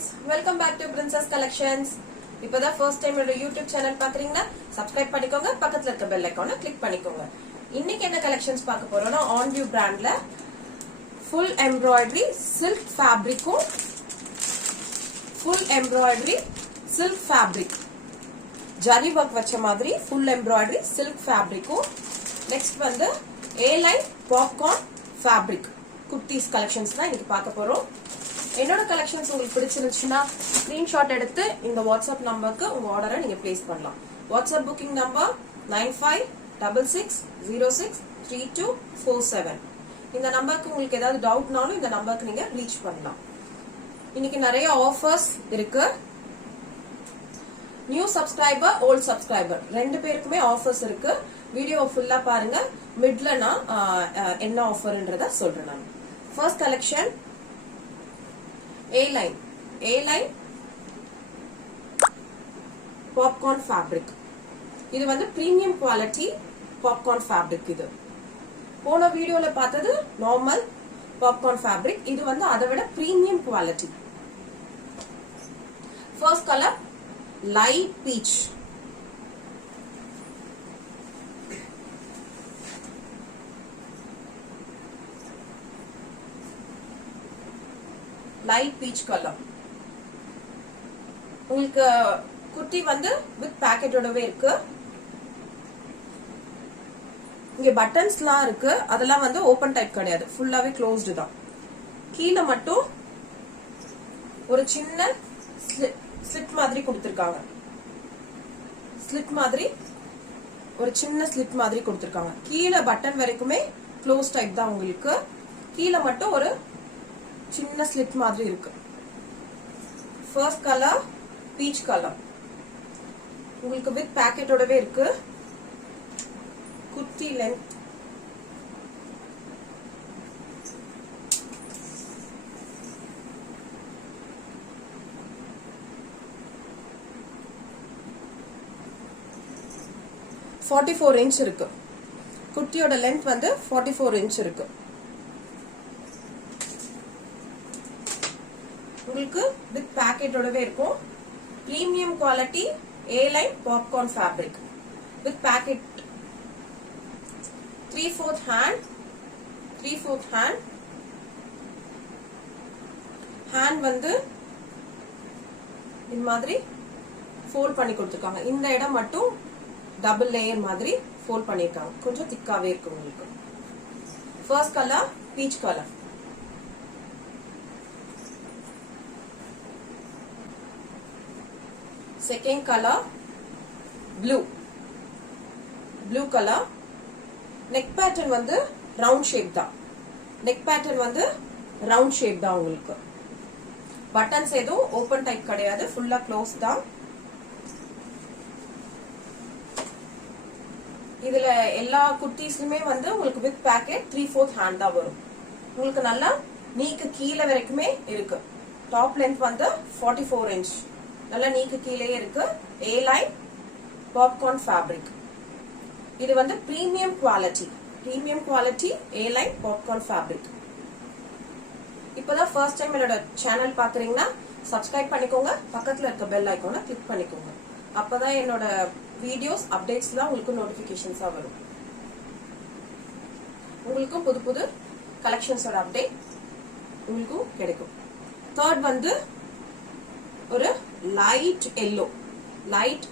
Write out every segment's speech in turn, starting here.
friends, welcome back to Princess Collections. இப்போதான் first time என்னோட YouTube channel பாக்குறீங்கன்னா subscribe பண்ணிக்கோங்க, பக்கத்துல இருக்க bell icon click பண்ணிக்கோங்க. இன்னைக்கு என்ன collections பார்க்க போறோம்னா On View brandல full embroidery silk fabric full embroidery silk fabric zari work வச்ச மாதிரி full embroidery silk fabric next வந்து A-line popcorn fabric kurtis collections தான் இன்னைக்கு பார்க்க போறோம். என்னோட கலெக்ஷன்ஸ் உங்களுக்கு பிடிச்சிருந்துச்சுன்னா ஸ்கிரீன்ஷாட் எடுத்து இந்த வாட்ஸ்அப் நம்பருக்கு உங்க ஆர்டரை நீங்க பிளேஸ் பண்ணலாம். WhatsApp booking number 9566063247. இந்த நம்பருக்கு உங்களுக்கு ஏதாவது டவுட்னாலும் இந்த நம்பருக்கு நீங்க ரீச் பண்ணலாம். இன்னைக்கு நிறைய ஆஃபர்ஸ் இருக்கு. நியூ சப்ஸ்கிரைபர் ஓல்ட் சப்ஸ்கிரைபர் ரெண்டு பேருக்குமே ஆஃபர்ஸ் இருக்கு. வீடியோ ஃபுல்லா பாருங்க. மிட்ல நான் என்ன ஆஃபர்ன்றத சொல்றேன். நான் first collection A-line popcorn fabric. இது வந்து பிரீமியம் குவாலிட்டி பாப்கார்ன் ஃபேப்ரிக். இது போன வீடியோல பார்த்தது நார்மல் பாப்கார்ன் ஃபேப்ரிக். இது வந்து அதை விட premium quality. First colour light beach. Light peach colour. உங்களுக்கு குர்த்தி வந்து வித் பேக்கெட்டோடவே இருக்கு. இங்க பட்டன்ஸ்லாம் இருக்கு. அதெல்லாம் வந்து ஓபன் டைப் கிடையாது, ஃபுல்லாவே க்ளோஸ்டு தான். கீழே மட்டும் ஒரு சின்ன ஸ்லிட் மாதிரி கொடுத்திருக்காங்க. ஸ்லிட் மாதிரி ஒரு சின்ன ஸ்லிட் மாதிரி கொடுத்திருக்காங்க. கீழே பட்டன் வரைக்குமே க்ளோஸ் டைப் தான். உங்களுக்கு கீழே மட்டும் ஒரு சின்ன ஸ்லிட் மாதிரி இருக்கு. First colour peach colour. உங்களுக்கு வித் பேக்கெட்டோடவே இருக்கு. குர்த்தி லென்த் (44 inch இருக்கு. குர்த்தியோட லென்த் வந்து 44 inch இருக்கு. உங்களுக்கு வித் பேக்கெட்டோடவே இருக்கும். Premium quality A-line popcorn fabric with packet. 3/4 hand. Hand வந்து இந்த மாதிரி ஃபோல்ட் பண்ணி கொடுத்துருக்காங்க. இந்த இடம் மட்டும் டபுள் லேயர் மாதிரி ஃபோல்ட் பண்ணிருக்காங்க. கொஞ்சம் திக்காவே இருக்கு உங்களுக்கு. First colour peach colour. Second colour blue colour. Neck pattern வந்து ரவுண்ட் ஷேப் தான். உங்களுக்கு பட்டன்ஸ் எதுவும் ஓபன் டைப் கிடையாது, ஃபுல்லா க்ளோஸ் தான். இதுல எல்லா குர்த்திஸ்லயுமே வந்து உங்களுக்கு வித் பேக்கெட் 3/4 ஹேண்ட் தான் வரும். உங்களுக்கு நல்லா நீக்கு கீழே வரைக்குமே இருக்கு. டாப் லென்த் வந்து 44 inch. நல்லா நீக்கு கீழே இருக்கு. A-line popcorn fabric. இது வந்து premium quality A-line popcorn fabric. இப்போதான் ஃபர்ஸ்ட் டைம் என்னோட சேனல் பாக்குறீங்கன்னா சப்ஸ்கிரைப் பண்ணிக்கோங்க, பக்கத்துல இருக்க பெல் ஐகானை கிளிக் பண்ணிக்கோங்க. அப்பதான் என்னோட வீடியோஸ் அப்டேட்ஸ்லாம் உங்களுக்கு நோட்டிபிகேஷன்ஸா வரும். உங்களுக்கும் புது புது கலெக்ஷன்ஸோட அப்டேட் உங்களுக்கும் கிடைக்கும். தேர்ட் வந்து ஒரு லைட்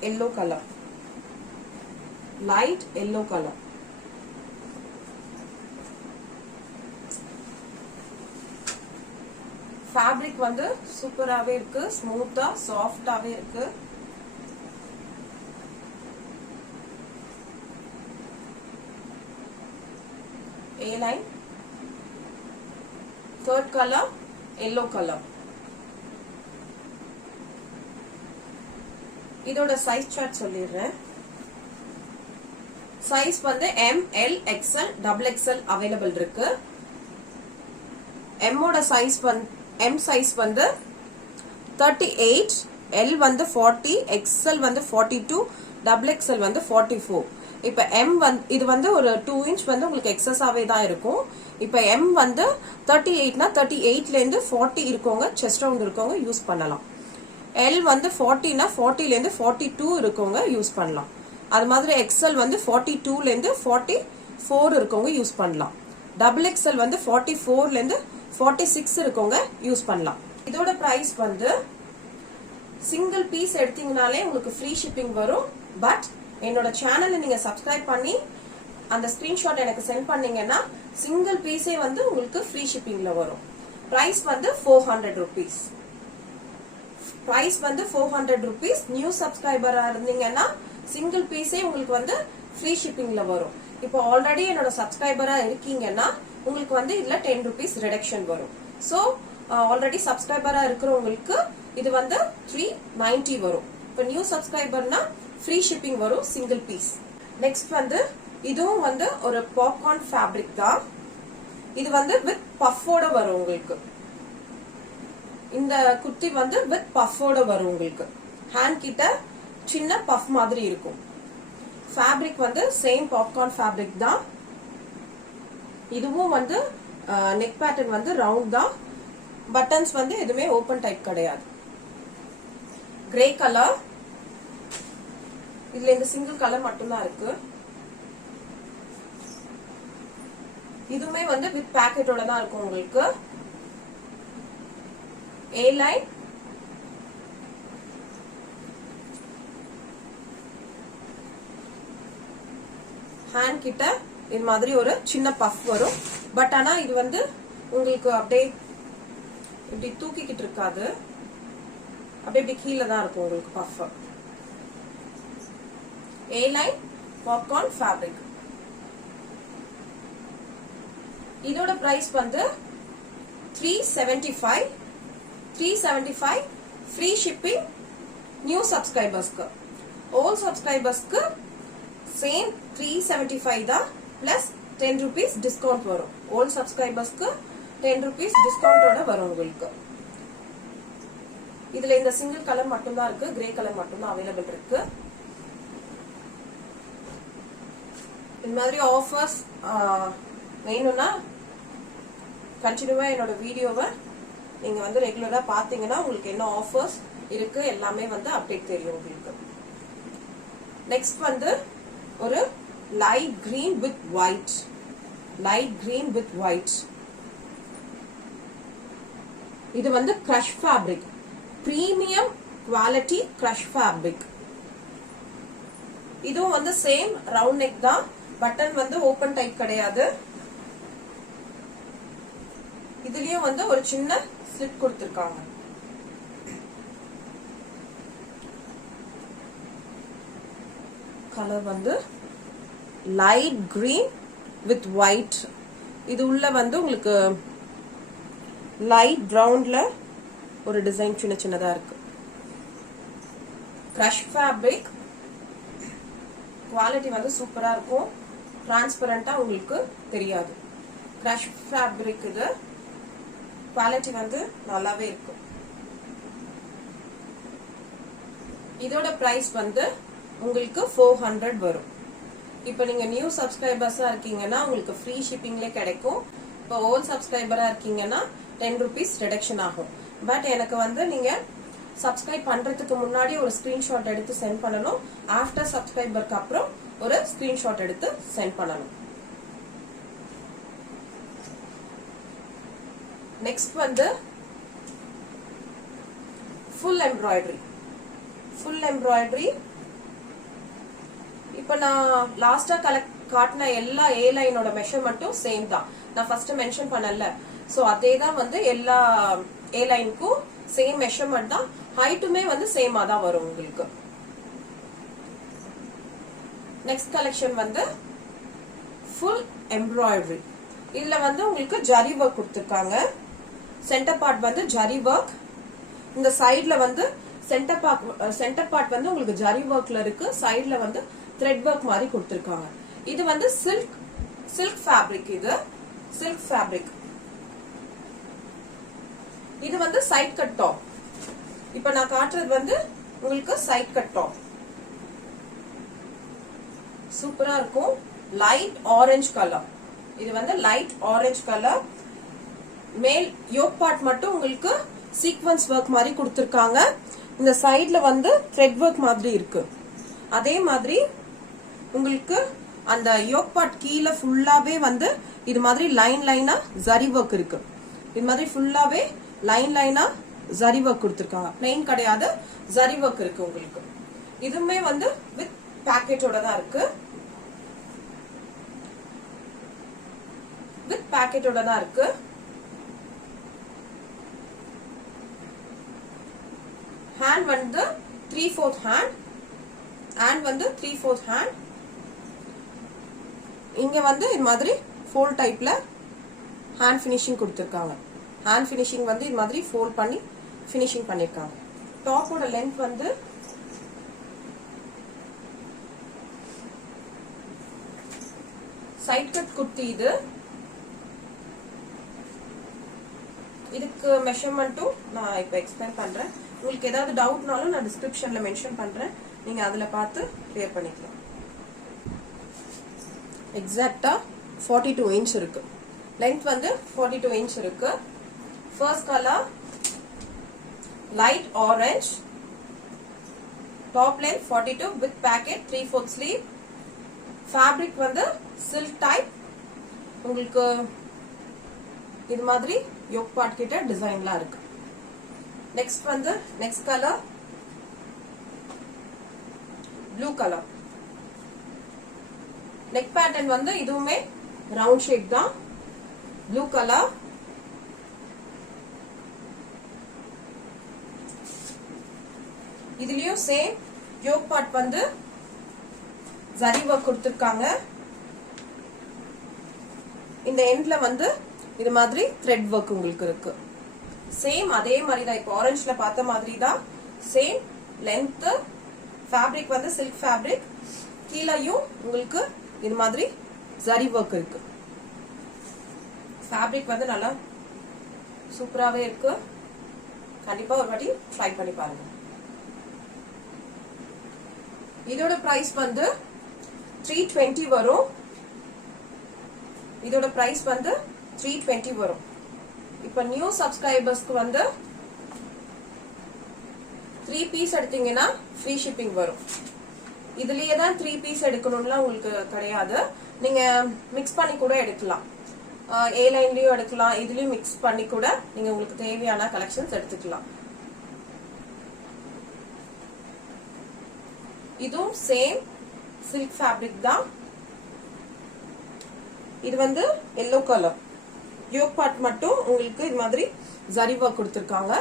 எல்லோ கலர். ஃபேப்ரிக் வந்து சூப்பராவே இருக்கு. ஸ்மூத்தா சாஃப்டாவே இருக்கு. A-line. Third colour yellow colour. இதோட சைஸ் சார்ட் சொல்லிடுறேன். சைஸ் வந்து M, L, XL, XXL available இருக்கு. M சைஸ் வந்து 38, L வந்து 40, XL வந்து 42, XXL வந்து 44. இப்ப M வந்து இது வந்து ஒரு 2 இன்ச் வந்து உங்களுக்கு எக்ஸஸாவே தான் இருக்கும். இப்ப M வந்து 38னா 38ல இருந்து 40 இருக்கவங்க செஸ்ட் ரவுண்ட் இருக்கவங்க யூஸ் பண்ணலாம். L வந்து 40னா 40ல இருந்து 42 இருக்கவங்க யூஸ் பண்ணலாம். அது மாதிரி XL வந்து 42ல இருந்து 44 இருக்கவங்க யூஸ் பண்ணலாம். XXL வந்து 44ல இருந்து 46 இருக்கவங்க யூஸ் பண்ணலாம். இதோட பிரைஸ் வந்து சிங்கிள் பீஸ் எடுத்தீங்கனாலே உங்களுக்கு ஃப்ரீ ஷிப்பிங் வரும். பட் என்னோட சேனலை நீங்க சப்ஸ்கிரைப் பண்ணி அந்த ஸ்கிரீன்ஷாட் எனக்கு சென்ட் பண்ணீங்கன்னா சிங்கிள் பீஸே வந்து உங்களுக்கு ஃப்ரீ ஷிப்பிங்ல வரும். பிரைஸ் வந்து 400 rupees. பிரைஸ் வந்து 400 rupees. நியூ சப்ஸ்கிரைபரா இருந்தீங்கன்னா சிங்கிள் பீஸே உங்களுக்கு வந்து ஃப்ரீ ஷிப்பிங்ல வரும். இப்போ ஆல்ரெடி என்னோட சப்ஸ்கிரைபரா இருக்கீங்கன்னா உங்களுக்கு வந்து இதுல 10 rupees ரிடக்ஷன் வரும். சோ ஆல்ரெடி சப்ஸ்கிரைபரா இருக்கிறவங்களுக்கு இது வந்து 390 வரும். இப்போ நியூ சப்ஸ்கிரைபர்னா ஃப்ரீ ஷிப்பிங் வரும் சிங்கிள் பீஸ். நெக்ஸ்ட் வந்து இதுவும் வந்து ஒரு பாப்கார்ன் ஃபேப்ரிக் தான். இது வந்து வித் பஃபோட வரும் உங்களுக்கு. இந்த குர்த்தி வந்து வித் பஃபோட வரும் உங்களுக்கு. ஹேண்ட் கிட்ட சின்ன பஃப் மாதிரி இருக்கும். ஃபேப்ரிக் வந்து சேம் பாப்கார்ன் ஃபேப்ரிக் தான். இதுவும் வந்து நெக் பேட்டர்ன் வந்து ரவுண்ட் தான். பட்டன்ஸ் வந்து எதுவுமே ஓபன் டைப் கிடையாது. Grey colour. இதுல இந்த சிங்கிள் கலர் மட்டும்தான் இருக்கு. இதுவுமே வந்து வித் பாக்கெட்டோட தான் இருக்கும் உங்களுக்கு. ஏ லைன், ஹேண்ட் கிட்ட இது மாதிரி ஒரு சின்ன பஃப் வரும். பட் ஆனா இது வந்து உங்களுக்கு அப்படியே இப்படி தூக்கிக்கிட்டு இருக்காது. அப்படியே இப்படி கீழே தான் இருக்கும் உங்களுக்கு puff. A line popcorn fabric. இதோட பிரைஸ் வந்து 375. 375 ஃப்ரீ ஷிப்பிங் நியூ சப்ஸ்கிரைபர்ஸ்க்கு. ஓல்ட் சப்ஸ்கிரைபர்ஸ்க்கு சேம் 375 தான் பிளஸ் 10 rupees டிஸ்கவுண்ட் வரும். ஓல்ட் சப்ஸ்கிரைபர்ஸ்க்கு 10 rupees டிஸ்கவுண்டோட வரும் உங்களுக்கு. இதுல இந்த சிங்கிள் கலர் மட்டும் தான் இருக்கு. கிரே கலர் மட்டும் தான் அவைலபிள் இருக்கு. இந்த மாதிரி ஆஃபர்ஸ் வேணும்னா கண்டினியூவா என்னோட வீடியோவை நீங்க வந்து ரெகுலரா பாத்தீங்கன்னா உங்களுக்கு என்ன ஆஃபர்ஸ் இருக்கு எல்லாமே வந்து அப்டேட் தெரியும் உங்களுக்கு. நெக்ஸ்ட் வந்து ஒரு light green with white. Light green with white. இது வந்து crush fabric. Premium quality crush fabric. இதுவும் வந்து சேம் ரவுண்ட் நெக் தான். பட்டன் வந்து ஓபன் டைப் கிடையாது. இதுலயும் வந்து ஒரு சின்ன ஸ்லிட் கொடுத்திருக்காங்க. கலர் வந்து லைட் கிரீன் வித் ஒயிட். இது உள்ள வந்து உங்களுக்கு லைட் பிரவுன்ல ஒரு டிசைன் சின்ன சின்னதா இருக்கு. Crush fabric. குவாலிட்டி வந்து சூப்பரா இருக்கும். டிரான்ஸ்பரண்டா உங்களுக்கு தெரியாது. Crush fabric. இது குவாலிட்டி வந்து நல்லாவே இருக்கும். இதோட பிரைஸ் வந்து உங்களுக்கு 400 வரும். இப்ப நீங்க நியூ சப்ஸ்கிரைபர்ஸா இருக்கீங்கன்னா உங்களுக்கு ஃப்ரீ ஷிப்பிங்ல கிடைக்கும். இப்போ ஓல்ட் சப்ஸ்கிரைபரா இருக்கீங்கன்னா 10 rupees ரிடக்ஷன் ஆகும். பட் எனக்கு வந்து நீங்க சப்ஸ்கிரைப் பண்றதுக்கு முன்னாடி ஒரு ஸ்கிரீன்ஷாட் எடுத்து சென்ட் பண்ணணும். ஆஃப்டர் சப்ஸ்கிரைபருக்கு அப்புறம் ஒரு ஸ்கிரீன்ஷாட் எடுத்து சென்ட் பண்ணணும். நெக்ஸ்ட் வந்து ஃபுல் எம்ப்ராய்டரி. Full embroidery. இப்ப நான் லாஸ்டா காட்டின எல்லா ஏ லைனோட மெஷர்மெண்ட்டும் சேம் தான். நான் ஃபர்ஸ்ட் மென்ஷன் பண்ணல. சோ அதே தான் வந்து எல்லா ஏ லைனுக்கும் சேம் மெஷர்மெண்ட் தான். ஹைட்டுமே வந்து சேமா தான் வரும் உங்களுக்கு. நெக்ஸ்ட் கலெக்ஷன் வந்து ஃபுல் எம்ப்ராய்டரி. இதுல வந்து உங்களுக்கு ஜரி ஒர்க் கொடுத்திருக்காங்க. சென்டர் பார்ட் வந்து ஜரி ஒர்க். இந்த சைடுல வந்து சென்டர் பார்ட் வந்து உங்களுக்கு ஜரி ஒர்க்ல இருக்கு. சைடுல வந்து த்ரெட் ஒர்க் மாதிரி கொடுத்திருக்காங்க. இது வந்து சில்க் ஃபேப்ரிக். இது சில்க் ஃபேப்ரிக். இது வந்து சைட் கட் டாப். இப்ப நான் காட்டுறது வந்து உங்களுக்கு சைட் கட் டாப். சூப்பரா இருக்கும். Light orange colour. இது வந்து லைட் ஆரஞ்சு கலர். மேல் யோக் பார்ட் மட்டும் உங்களுக்கு சீக்வன்ஸ் ஒர்க் மாதிரி கொடுத்திருக்காங்க. இந்த சைடுல வந்து த்ரெட் ஒர்க் மாதிரி இருக்கு. அதே மாதிரி உங்களுக்கு அந்த யோக் பார்ட் கீழே ஃபுல்லாவே வந்து இது மாதிரி லைன் லைனா ஜரி ஒர்க் இருக்கு. இது மாதிரி ஃபுல்லாவே லைன் லைனா ஜரி ஒர்க் கொடுத்திருக்காங்க. பிளெயின் கிடையாது, ஜரி ஒர்க் இருக்கு உங்களுக்கு. இதுவுமே வந்து வித் பாக்கெட்டோட தான் இருக்கு. வித் பாக்கெட்டோட தான் இருக்கு. ஹேண்ட் வந்து 3/4 ஹேண்ட். ஹேண்ட் வந்து 3/4 ஹேண்ட். இங்க வந்து இது மாதிரி ஃபோல்ட் டைப்ல ஹேண்ட் ஃபினிஷிங் கொடுத்திருக்காங்க. ஹேண்ட் ஃபினிஷிங் வந்து இது மாதிரி ஃபோல்ட் பண்ணி ஃபினிஷிங் பண்ணிருக்காங்க. டாப்போட லென்த் வந்து சைட் கட் குர்த்தி. இதுக்கு மெஷர்மெண்ட்டும் நான் இப்ப எக்ஸ்பிளைன் பண்றேன். உங்களுக்கு ஏதாவது டவுட்னாலும் நான் டிஸ்கிரிப்ஷன்ல மென்ஷன் பண்றேன். நீங்க அதுல பார்த்து கிளியர் பண்ணிக்கலாம். எக்ஸாக்டா 42 இன்ச் இருக்கு. லென்த் வந்து 42 இன்ச் இருக்கு. First colour light orange. Top length 42 with packet 3/4 sleeve. Fabric வந்து சில்க் டைப். உங்களுக்கு இது மாதிரி யோக் பார்ட் கிட்ட டிசைன்லாம் இருக்கு. நெக்ஸ்ட் வந்து next colour blue colour. Neck pattern வந்து இதுவுமே ரவுண்ட் ஷேப் தான். Blue colour. இதுலயும் சேம் யோக் பார்ட் வந்து ஜரி ஒர்க் கொடுத்திருக்காங்க. இந்த எண்ட்ல வந்து இது மாதிரி த்ரெட் ஒர்க் உங்களுக்கு இருக்கு. சேம் அதே மாதிரி தான் இப்போ ஆரஞ்சுல பார்த்த மாதிரி தான். Same length. ஃபேப்ரிக் வந்து சில்க் ஃபேப்ரிக். கீழேயும் உங்களுக்கு இது மாதிரி ஜரி ஒர்க் இருக்கு. ஃபேப்ரிக் வந்து நல்லா சூப்பராகவே இருக்கு. கண்டிப்பா ஒரு வாட்டி ட்ரை பண்ணி பாருங்க. இதோட பிரைஸ் வந்து 320 வரும். இதோட பிரைஸ் வந்து 320 வரும். இப்ப நியூ சப்ஸ்கிரைபர்ஸ்க்கு வந்து 3 பீஸ் எடுத்தீங்கன்னா ஃப்ரீ ஷிப்பிங் வரும். இதுலயே தான் 3 பீஸ் எடுக்கணும்லாம் உங்களுக்கு கிடையாது. நீங்க மிக்ஸ் பண்ணி கூட எடுக்கலாம். ஏ லைன்லயும் எடுக்கலாம். இதுலயும் மிக்ஸ் பண்ணி கூட நீங்க உங்களுக்கு தேவையான கலெக்ஷன்ஸ் எடுத்துக்கலாம். இதுவும் சேம் சில்க் ஃபேப்ரிக் தான். இது வந்து எல்லோ கலர். யோக் பார்ட் மட்டும் உங்களுக்கு இது மாதிரி ஜரி ஒர்க் கொடுத்திருக்காங்க.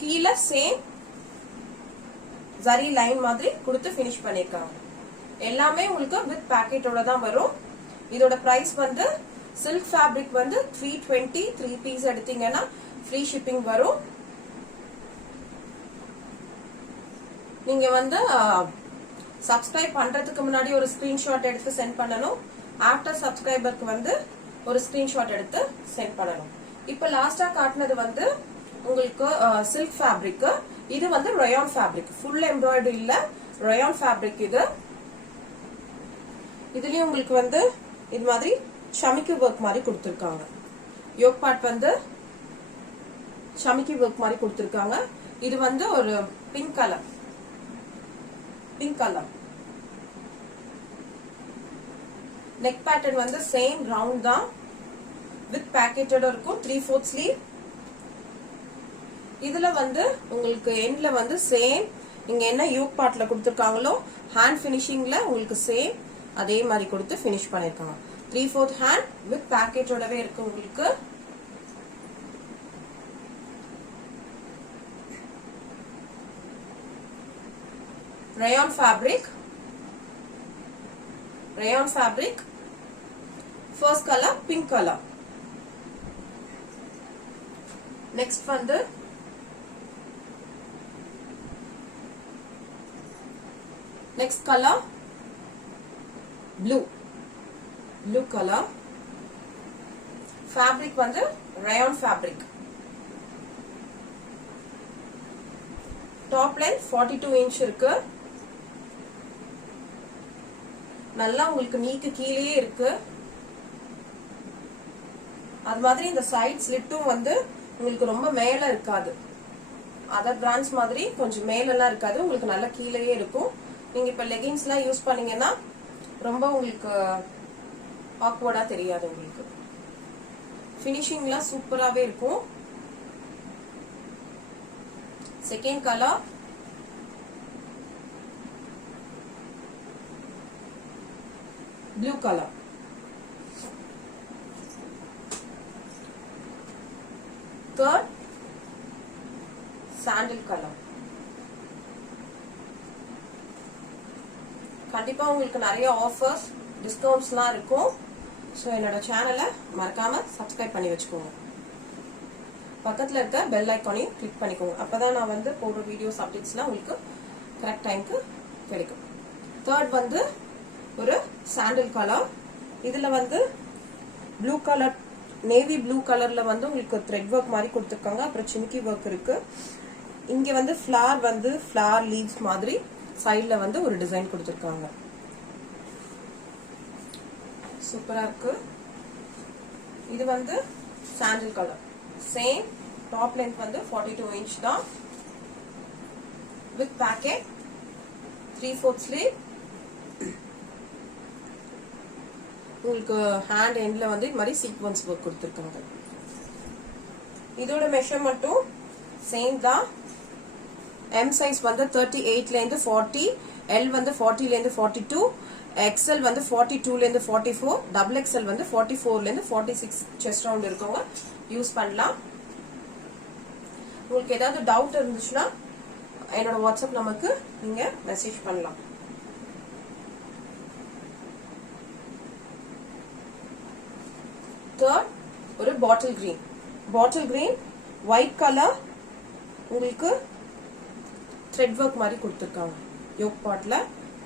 கீழே சேம் ஜரி லைன் மாதிரி கொடுத்து ஃபினிஷ் பண்ணிருக்காங்க. எல்லாமே உங்களுக்கு வித் பாக்கெட்டோட தான் வரும். இதோட பிரைஸ் வந்து சில்க் ஃபேப்ரிக் வந்து 320. 3 பீஸ் எடுத்தீங்கன்னா ஃப்ரீ ஷிப்பிங் வரும். நீங்க வந்து சப்ஸ்கிரைப் பண்றதுக்கு முன்னாடி ஒரு ஸ்கிரீன்ஷாட் எடுத்து சென்ட் பண்ணணும். ஆஃப்டர் சப்ஸ்கிரைபருக்கு வந்து ஒரு ஸ்கிரீன்ஷாட் எடுத்து சென்ட் பண்ணணும். இப்ப லாஸ்டா காட்டினது வந்து உங்களுக்கு சில்க் ஃபேப்ரிக். இது வந்து ரயான் ஃபேப்ரிக். ஃபுல் எம்ப்ராய்டரி இல்ல, ரயான் ஃபேப்ரிக். இதுலயும் உங்களுக்கு வந்து இது மாதிரி ஷமிக்கி ஒர்க் மாதிரி கொடுத்திருக்காங்க. யோக் பார்ட் வந்து ஷமிக்கி ஒர்க் மாதிரி கொடுத்திருக்காங்க. இது வந்து ஒரு பிங்க் கலர். நெக் பேட்டர்ன் வந்து சேம் ரவுண்ட் தான். வித் பாக்கெட்டோட இருக்கும். 3/4 ஸ்லீவ். இதுல வந்து உங்களுக்கு எண்ட்ல வந்து சேம் இங்க என்ன யோக் பார்ட்ல கொடுத்திருக்காங்களோ ஹேண்ட் பினிஷிங்ல உங்களுக்கு சேம் அதே மாதிரி கொடுத்து பினிஷ் பண்ணிருக்காங்க. 3/4 ஹேண்ட் வித் பாக்கெட்டோடவே இருக்கு உங்களுக்கு. rayon fabric. First color pink color. Next வந்து next color blue color. Fabric வந்து rayon fabric. Top length 42 inch இருக்கு. நல்லா உங்களுக்கு நீக்கு கீழே இருக்கு. அது மாதிரி இந்த சைட் ஸ்லிட்டும் வந்து உங்களுக்கு ரொம்ப மேல இருக்காது. அதர் பிராண்ட்ஸ் மாதிரி கொஞ்சம் மேலெல்லாம் இருக்காது, உங்களுக்கு நல்லா கீழே இருக்கும். நீங்க இப்ப லெகின்ஸ் எல்லாம் யூஸ் பண்ணீங்கன்னா ரொம்ப உங்களுக்கு ஆக்வர்டா தெரியாது. உங்களுக்கு பினிஷிங்லாம் சூப்பராவே இருக்கும். Second colour blue colour. Third சாண்டில் கலர். கண்டிப்பா உங்களுக்கு நிறைய ஆஃபர்ஸ் டிஸ்கவுண்ட்ஸ்லாம் இருக்கும். ஸோ என்னோட சேனலை மறக்காம சப்ஸ்கிரைப் பண்ணி வச்சுக்கோங்க. பக்கத்துல இருக்க பெல் ஐக்கானையும் கிளிக் பண்ணிக்கோங்க. அப்பதான் நான் வந்து போடுற வீடியோஸ் அப்டேட்ஸ்லாம் உங்களுக்கு கரெக்ட் டைம்க்கு கிடைக்கும். தேர்ட் வந்து ஒரு சாண்டில் கலர். இதுல வந்து ப்ளூ கலர், நேவி ப்ளூ கலர்ல வந்து உங்களுக்கு த்ரெட் ஒர்க் மாதிரி கொடுத்துருக்காங்க. அப்புறம் சிமிக்கி ஒர்க் இருக்கு. இங்க வந்து ஃபிளார் லீவ்ஸ் மாதிரி சைட்ல வந்து ஒரு டிசைன் கொடுத்துருக்காங்க. சூப்பரா இருக்கு. இது வந்து சாண்டில் கலர். சேம் டாப் லென்த் வந்து 42 இன்ச் தான். With packet 3/4 sleeve. உங்களுக்கு ஹேண்ட் எண்ட்ல வந்து இது மாதிரி சீக்வன்ஸ் ஒர்க் கொடுத்துருக்காங்க. இதோட மெஷர்மெண்ட்டும் சேம் தான். எம் சைஸ் வந்து 38ல இருந்து 40, எல் வந்து 40ல இருந்து 42, எக்ஸ்எல் வந்து 42ல இருந்து 44, டபுள் எக்ஸ்எல் வந்து 44ல இருந்து 46 செஸ்ட் ரவுண்ட் இருக்கவங்க யூஸ் பண்ணலாம். உங்களுக்கு ஏதாவது டவுட் இருந்துச்சுன்னா என்னோட வாட்ஸ்அப் நமக்கு நீங்க மெசேஜ் பண்ணலாம். தேர்ட் ஒரு பாட்டில் கிரீன் ஒயிட் கலர். உங்களுக்கு த்ரெட் ஒர்க் மாதிரி கொடுத்துருக்காங்க. யோக் பார்ட்ல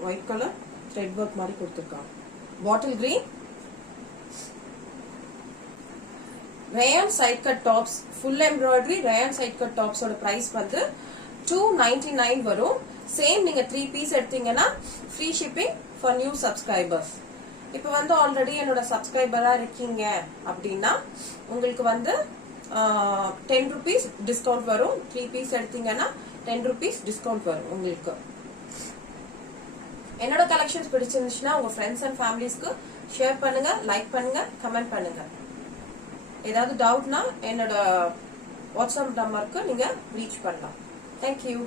ஒயிட் கலர் த்ரெட் ஒர்க் மாதிரி கொடுத்துருக்காங்க. Bottle green. Rayon side cut tops, full embroidery rayon side cut டாப்ஸோட பிரைஸ் வந்து 299 வரும். சேம் நீங்க 3 பீஸ் எடுத்தீங்கன்னா free shipping for new subscribers. இப்ப வந்து ஆல்ரெடி என்னோட சப்ஸ்கிரைபரா இருக்கீங்க அப்படின்னா உங்களுக்கு வந்து 10 rupees டிஸ்கவுண்ட் வரும். 3 பீஸ் எடுத்தீங்கன்னா 10 rupees டிஸ்கவுண்ட் வரும் உங்களுக்கு. என்னோட கலெக்ஷன்ஸ் பிடிச்சிருந்துச்சுன்னா உங்க ஃப்ரெண்ட்ஸ் அண்ட் ஃபேமிலிஸ்க்கு ஷேர் பண்ணுங்க, லைக் பண்ணுங்க, கமெண்ட் பண்ணுங்க. ஏதாவது டவுட்னா என்னோட வாட்ஸ்அப் நம்பருக்கு நீங்க ரீச் பண்ணலாம். தேங்க்யூ.